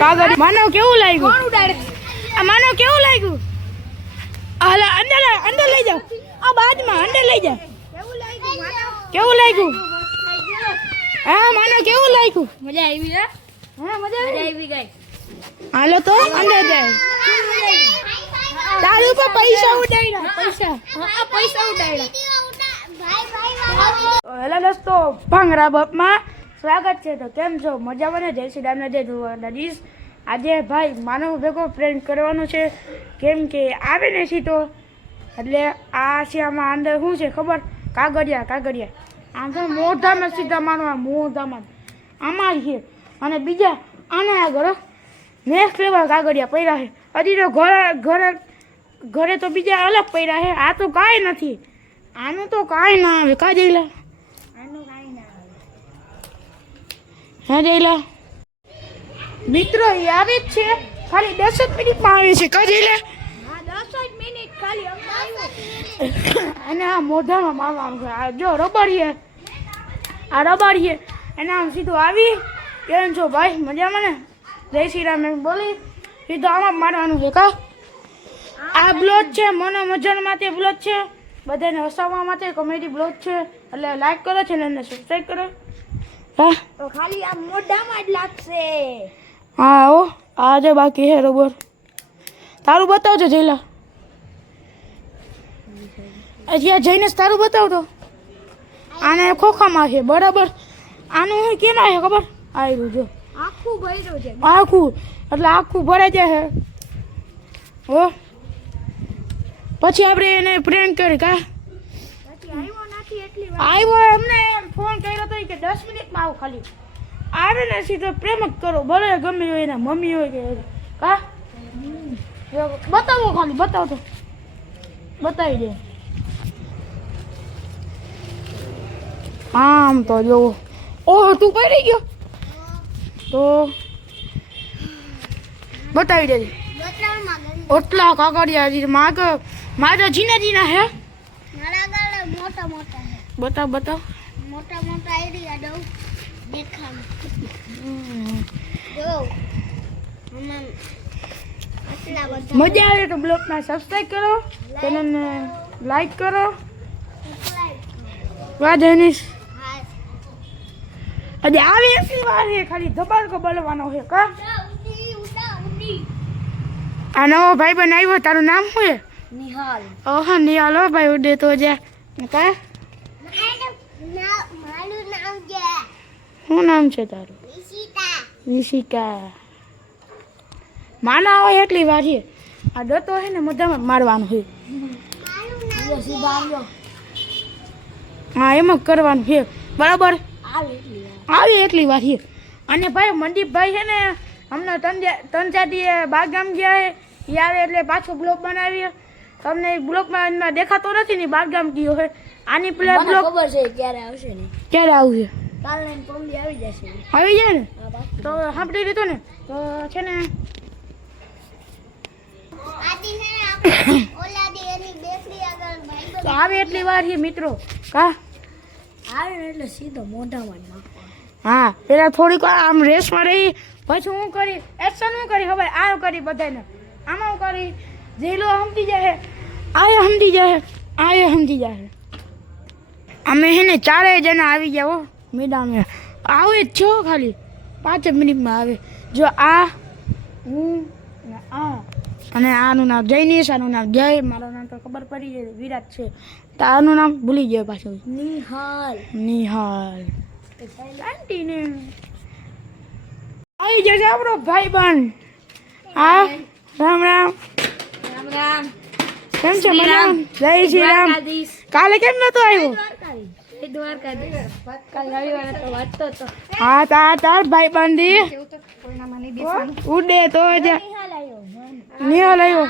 કાગળ. માનવ કેવું લાગ્યું? આ માનવ કેવું લાગ્યું? હાલા અંદર અંદર લઈ જાઓ. આ બાજમાં અંદર લઈ જાઓ કેવું લાગ્યું હા માનવ કેવું લાગ્યું? મજા આવી ને હા મજા મજા આવી. ગઈ. હાલો તો અંદર જાય. તારું પર પૈસા ઉડાડ્યા. પૈસા હા પૈસા ઉડાડ્યા. હેલો દોસ્તો ભાંગરા બાપમાં સ્વાગત છે. તો કેમ છો? મજામાં ને? જય શ્રી રામને જય દ્વારકાધીશ આજે ભાઈ માનવ ભેગો પ્રેન્ક કરવાનો છે. કેમ કે આવે ને સીધો એટલે આ છે અંદર શું છે ખબર? કાગડિયા કાગડિયા આમ તો મોઢામાં સીધા મારવા, મોઢામાં. આમાં છે. અને બીજા આના આગળ નેક્સ્ટ લેવલ કાગડિયા પડ્યા છે. હજી તો ઘરે ઘરે ઘરે તો બીજા અલગ પડ્યા છે. આ તો કાંઈ નથી. આનું તો કાંઈ ના આવે. કાંઈ જઈલા આનું કાંઈ ના આવે હે જઈલા મિત્રો એ આવે જ છે. ખાલી દસ જ મિનિટમાં આવે છે. કઈ જઈલા અને આ મોઢામાં મારવાનું છે. આ જો રબડીએ. આ રબડીએ. એને આમ સીધું આવી. કેમ છો ભાઈ? મજામાં ને? જય શ્રી રામ એમ બોલી. સીધું આમાં મારવાનું છે કા? આ બ્લોગ છે મનો મજન માટે બ્લોગ છે. બધાને હસાવવા માટે કોમેડી બ્લોગ છે. એટલે લાઈક કરો છે ને એને સબસ્ક્રાઈબ કરો. હા? તો ખાલી આ મોઢામાં જ લાગશે. હા હો. આજે બાકી હે રોબર. તારું બતાવજો જઈલા હજી આ જઈને તારું બતાવતો આને ખોખામાં છે બરાબર? આનું હું કેમ આવે ખબર? આવ્યું જો. આખું ભર્યું છે. આખું. એટલે આખું ભરાઈ જાય છે હો. પછી આપણે એને પ્રેમ કરી કા પછી આવ્યો નથી એટલી વાર આવ્યો એમને ફોન કર્યો હતો કે દસ મિનિટમાં આવું ખાલી. આવે ને સીધો પ્રેમ જ કરો, ભલે ગમે હોય એના મમ્મી હોય કે કા? બતાવો ખાલી, બતાવો તો. બતાવી દે. આમ તો જોવો. ઓહો, તું પડી ગયો? તો? બતાવી દેજે ઓટલા કાગળિયા માગ મારા જીના જીના હે મોટા મોટા બતાવ બતાવ. મોટા મોટા એરિયા દઉં. દેખામ જો મજા આવે તો બ્લોગને સબસ્ક્રાઈબ કરો ચેનલને લાઈક કરો. વાહ જૈનિશ આજે આવી એટલી વાર છે ખાલી ધબાડકો બોલવાનો છે કા? આ નવો ભાઈ બન આવ્યો તારું નામ શું છે? નિહાલ. ઓહો નિહાલ હો ભાઈ ઉડે તો જા. કા? મારું નામ છે. શું નામ છે તારું? નિશિકા નિશિકા માના હોય એટલી વાર છે. આ ડતો છે ને મજામાં મારવાનું હોય હા એમાં કરવાનું છે. બરાબર? આવે એટલી વાર છે. અને ભાઈ મનદીપભાઈ છે ને હમણાં ત્રણ ત્રણ ચાર દી બાગગામ ગયા એ આવે એટલે પાછો બ્લોક બનાવીએ. તમને બ્લોકમાં એમાં દેખાતો નથી ને બાગગામ ગયો છે આની પ્લે બ્લોક ખબર છે ક્યારે આવશે ને. ક્યારે આવશે? કાલે ને પમદી આવી જશે. આવી જાય ને? તો સાંભળી લીધો ને? તો છે ને તો આવે એટલી વાર છે મિત્રો. કા? આવે એટલે સીધો મોઢામાં જ હા પેલા થોડીક વાર આમ રેસમાં રહી પછી હું કરી એક્શન હું કરી હવે આ કરી બધાને. આમાં હું કરી જેલો સમજી જાય આય સમજી જાય આય સમજી જાય અમે હે ને ચારેય જણા આવી ગયા હો મેદામે આવે જ છો ખાલી પાંચ મિનિટમાં આવે. જો આ હું ને આ. અને આનું નામ જૈનિશ આનું નામ જય મારું નામ તો ખબર પડી જાય વિરાટ છે. તો આનું નામ ભૂલી ગયો પાછું. નિહાલ. નિહાલ. આંટીને. આવી જશે આપણો ભાઈ બન હા રામ રામ. રામ રામ. કેમ છે? મજામાં? જય શ્રી રામ કાલે કેમ નતો આવ્યો? હા તાર તાર ભાઈ બંધી ઉડે તો જ. નિહાલ આવ્યો.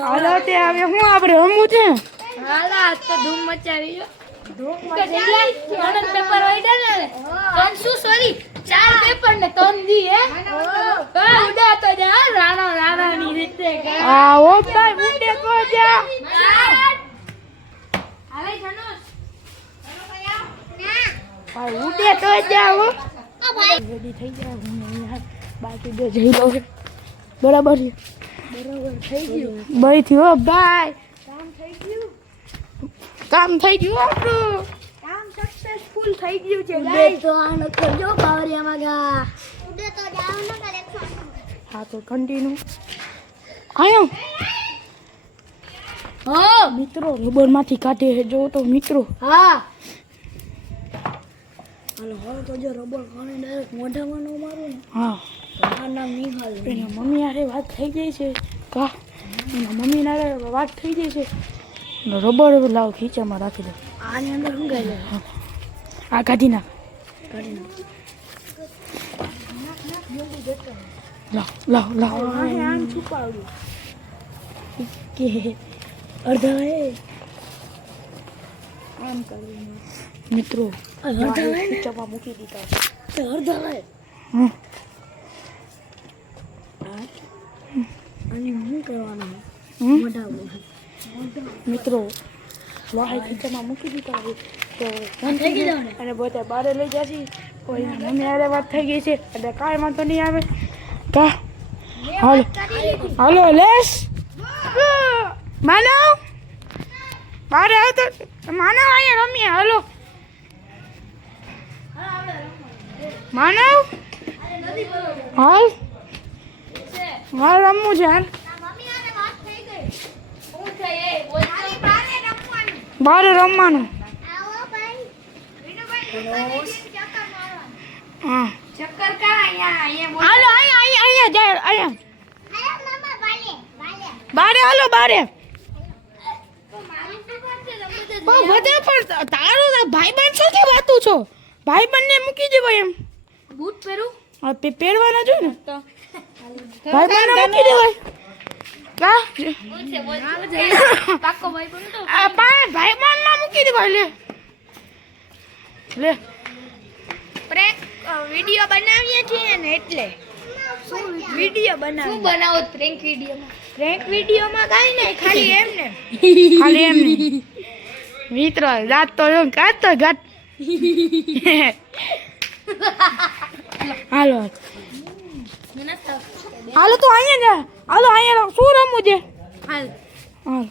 હાલો તે હવે હું આપણે રમવું છે? હાલા તો ધૂમ મચાવી મચાવી પેપર હોય ને. ત્રણસો સોરી ચાર પેપર ને ત્રણ દી હે? હા, ઉડાતો જા રાણા રાણાની રીતે કર. આ ઓ ભાઈ ઉડે તો જા. હાલે ધનુષ. ભાઈ ઉડે તો જા હો. રેડી થઈ ગયા હું અહીંયા બાકી બે જઈ લો છે બરાબર છે. બરોબર થઈ ગયું. ભાઈ થયો બાય કામ થઈ ગયું કામ થઈ ગયું આપણું. કામ સક્સેસફુલ થઈ ગયું છે ગાઈસ તો આનો કરજો બાવરિયામાં ગા ઉડે તો જાવ ન કરે હા તો કન્ટિન્યુ આયો. હા. મિત્રો રબરમાંથી કાઢે છે જો તો મિત્રો. હા. હાલો હવે તો જો રબર ખાને ડાયરેક્ટ મોઢામાં ન મારું ને. હા. નામ નહીં ખાલે એના મમ્મી હારે વાત થઈ ગઈ છે. કા? એના મમ્મી હારે વાત થઈ ગઈ છે. રબર લાવ ખીચામાં રાખી દે. આની અંદર શું ગાય લે? આ કાઢી નાખ કાઢી નાખ લાવ લાવ લાવ. આમ કે અડધા હે. આમ કરવું મિત્રો અડધા ખીચામાં મૂકી દીધા. તો અડધા હે? હમ. અને શું કરવાનું? મિત્રો વાહે ખીચામાં મૂકી દીધા છે તો અને બધા બહાર લઈ જશે કોઈ મમ્મી આરે વાત થઈ ગઈ છે. એટલે કાંઈ વાંધો નહીં આવે. કા? હાલો. હાલો લેશ. માનવ? બારે આવતો માનવ અહીંયા રમીએ. હાલો. માનવ? હાલ. હાલ રમવું છે હાલ મમ્મી આને વાત થઈ ગઈ શું બારે રમવાનું. ભાઈ હા. ચક્કર કા અહીંયા અહીંયા હાલો અહીંયા. અહીંયા જાય બારે હાલો બારે. બહુ શું વધે પણ તારો ભાઈબંધ છો કે વાતું છો. ભાઈબંધને મૂકી દેવાય એમ. બૂટ પહેરું? પહેરવાના જોઈએ ને? ભાઈ મૂકી દેવાય. કા? બોલ છે બોલ પાકો ભાઈ પણ તો. આ પા ભાઈબંધમાં મૂકી દેવાય લે. લે. પ્રેન્ક વિડિયો બનાવીએ છીએ ને એટલે. વિડિયો? શું બનાવો પ્રેન્ક વિડિયોમાં? પ્રેન્ક વિડિયોમાં કાઈ નહીં ખાલી એમ ને ખાલી એમ નહીં મિત્ર રાત તો કાતો તો ગાત હાલો. હાલો તો અહીંયા જા હાલો અહીંયા શું છે હાલ. હાલો.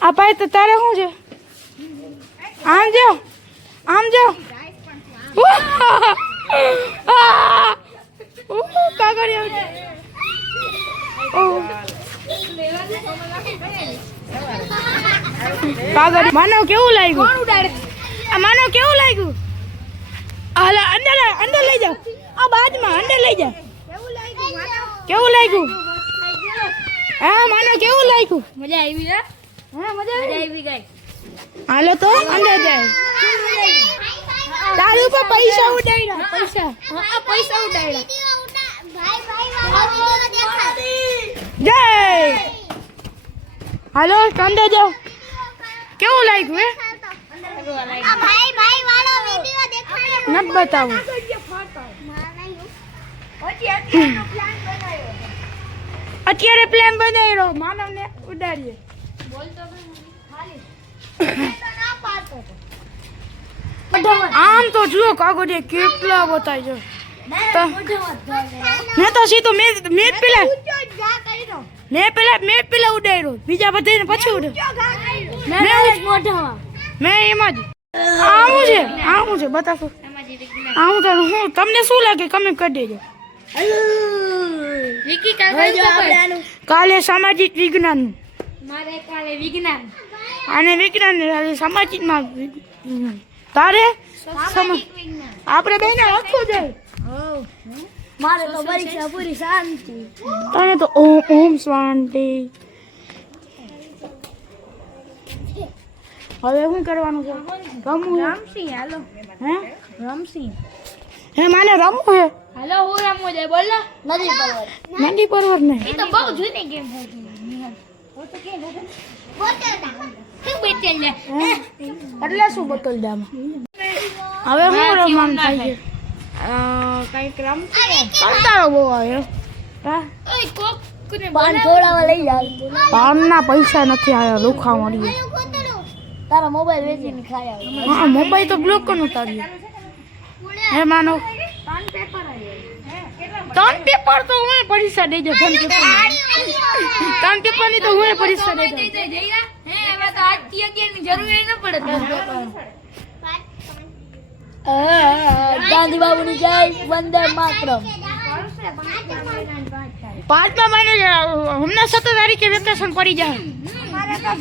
આ ભાઈ તો તારે શું છે? આમ જાઓ આમ. ઓહ. કાગળ. માનવ કેવું લાગ્યું આ માનવ કેવું લાગ્યું હાલ અંદર લા- અંદર લઈ જાઓ બાજમાં અંદર લઈ જાઓ કેવું લાગ્યું? હા માનવ કેવું લાગ્યું? મજા આવી હા મજા મજા આવી આવી ગઈ હાલો તો અંદર જાય. તારી ઉપર પૈસા ઉડાડ્યા પૈસા. હા પૈસા ઉડાડ્યા. જય. હાલો અંદર જાઓ. કેવું લાગ્યું હે? આ ભાઈ ભાઈ વાળો વિડિયો દેખાય નથી બતાવું. અત્યારે પ્લાન બનાવ્યો માનવને ઉડાડીએ. આમ તો જુઓ કાગળિયા કેટલા બતાય છે. મેં તો સીધો મેં મેં જ પેલા મેં પેલા મેં જ પેલા ઉડાડ્યો. બીજા બધાને પછી ઉડાડ્યો. મેં એમ જ આવું છે આવું છે બતાવો આવું તો હું તમને શું લાગે? કમેન્ટ કરી દેજો. કાલે સામાજિક વિજ્ઞાન. મારે કાલે વિજ્ઞાન. અને વિજ્ઞાન કાલે સામાજિકમાં. તારે? આપણે બેને લખવું જોઈએ મારે તો પરીક્ષા પૂરી શાંતિ. તને તો ઓમ ઓમ શાંતિ. હવે શું કરવાનું છે? રમવું? રમસી હાલો. હે? રમસી હે માને રમવું છે? હાલો હું રમવું છે બોલ. નદી પર્વત નદી પર્વત ને? એ તો બહુ જૂની ગેમ બેચેલ છે એટલે શું બોતલ દામાં હવે હું રમવાનું થાય છે. કંઈક રમ કંટાળો બહુ આવ્યો પાન પૈસા નથી આવ્યા લુખા મળી તારા મોબાઈલ વેચીને આવે હા મોબાઈલ તો બ્લોક કરી તારી હે માનો? ત્રણ પેપર તો હું પરીક્ષા દઈ દે ત્રણ પેપર ત્રણ પેપરની તો હું પરીક્ષા દઈ દઉં તો આજથી ની ગાંધી જય વંદે માતરમ. પાંચમા મહિને હમણાં સત્તર તારીખે વેકેશન પડી જાય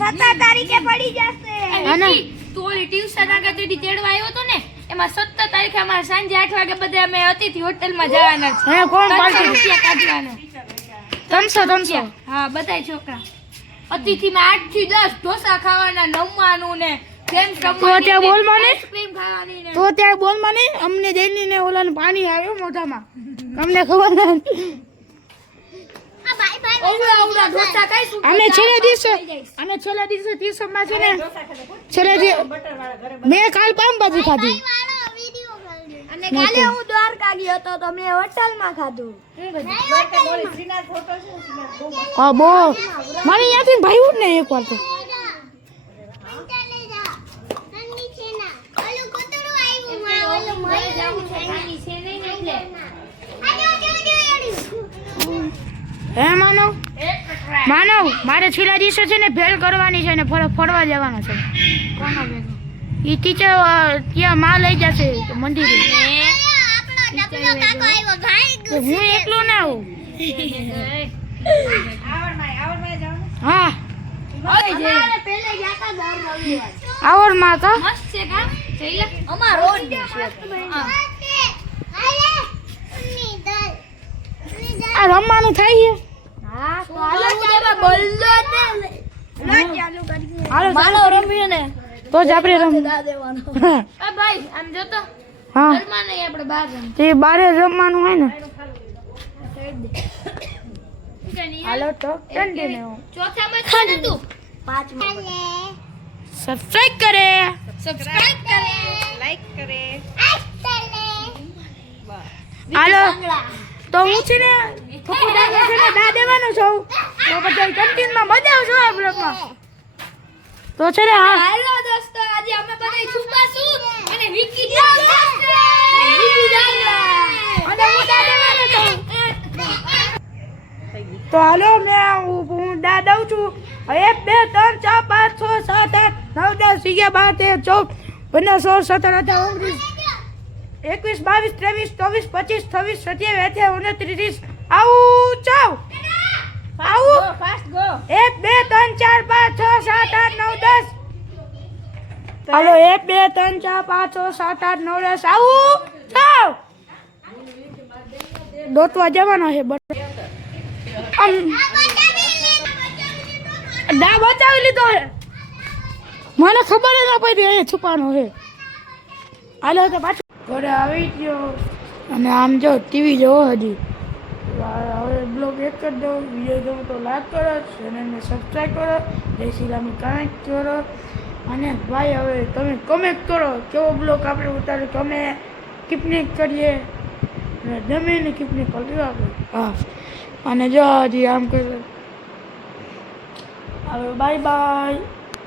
સત્તર તારીખે પડી જશે. આના તું ટ્યુશન આગળ તેડવા આવ્યો હતો ને? એમાં સત્તર તારીખે અમારે સાંજે આઠ વાગે બધા અમે અતિથિ હોટલમાં જવાના છે. હે કોણ પાર્ટી? રૂપિયા કાઢવાના. ત્રણસો ત્રણસો? હા બધાય છોકરા. અતિથિમાં આઠથી દસ ઢોસા ખાવાના નમવાનું ને ગેમ્સ અત્યારે બોલમાં ને? આઈસ્ક્રીમ ખાવાની ને. તો ત્યાં બોલ મને અમને જઈને ને ઓલાને પાણી આવ્યું મોઢામાં. અમને ખબર નથી આ ભાઈ ભાઈ ઓવડા ઓવડા ઢોસા ખાઈશું અમે છેલ્લા દિવસે અમે છેલ્લા દિવસે ત્રીસમાં છે ને છેલ્લા દિવસે મેં કાલ પામભાજી ખાધી વાળો વિડિયો અને કાલે હું દ્વારકા ગયો હતો તો મેં હોટલમાં ખાધું હા બો મને ત્યાંથી ભાઈ ને એક વાર તો ઓલું કોતરું આવ્યું ઓલું મળી ગયું છે આજો જો જો હે માનવ માનવ મારે છેલ્લા દિવસે છે ને ભેલ કરવાની છે ને ફરવા જવાનો છે. એ ટીચર ત્યાં માં લઈ જશે મંદિરે. હું? એકલો ના આવું. હા. આવડમાં કા મસ્ત છે કા? જઈલા અમાર રોજ છે આ રમવાનું થાય છે? હા તો જ આપણે રમ બારે રમવાનું હોય ને. હાલો તો સબસ્ક્રાઇબ કરે. સબસ્ક્રાઇબ કરે. હાલો. તો હું છે ને દાદા છે ને દા દેવાનો છું. તો પછી કન્ટિન્યુમાં મજા આવશે આ બ્લોગમાં તો છે ને હા. હાલો દોસ્તો આજે અમે બધા છુપાશું અને વિકી જાવશે વિકી જાવશે અને હું દા દેવાનો છું. તો હાલો મેં હું- હું દા દઉં છું. એક બે ત્રણ ચાર પાંચ છ સાત આઠ નવ દસ અગિયાર બાર તેર ચૌદ પંદર સોળ સત્તર અઢાર ઓગણીસ એકવીસ બાવીસ ત્રેવીસ ચોવીસ પચીસ છવ્વીસ સત્યાવીસ અઠ્યાવીસ ઓગણત્રીસ આવું ચાવ. આવું. ફાસ્ટ ગો એક બે ત્રણ ચાર પાંચ છ સાત આઠ નવ દસ. હાલો એક બે ત્રણ ચાર પાંચ છ સાત આઠ નવ દસ. આવું. ચાવ. દોતવા જવાનો છે બટ આમ દા બચાવી લીધો છે. મને ખબર જ ન પડી એ છુપાનો છે. હાલો તો પાછું ઘરે આવી ગયો. અને આમ જો ટીવી જોવો હજી. હવે બ્લોગ એક કરી દો વીડિયો ગમે તો લાઈક કરો ચેનલને સબસ્ક્રાઈબ કરો. જય શ્રી રામ કમેન્ટ કરો. અને ભાઈ હવે તમે કમેન્ટ કરો કેવો બ્લોગ આપણે ઉતારે તો અમે કિપનિક કરીએ. અને જમીને કિપનિક કરી આપણે. હા. અને જો હજી આમ કરો હવે બાય બાય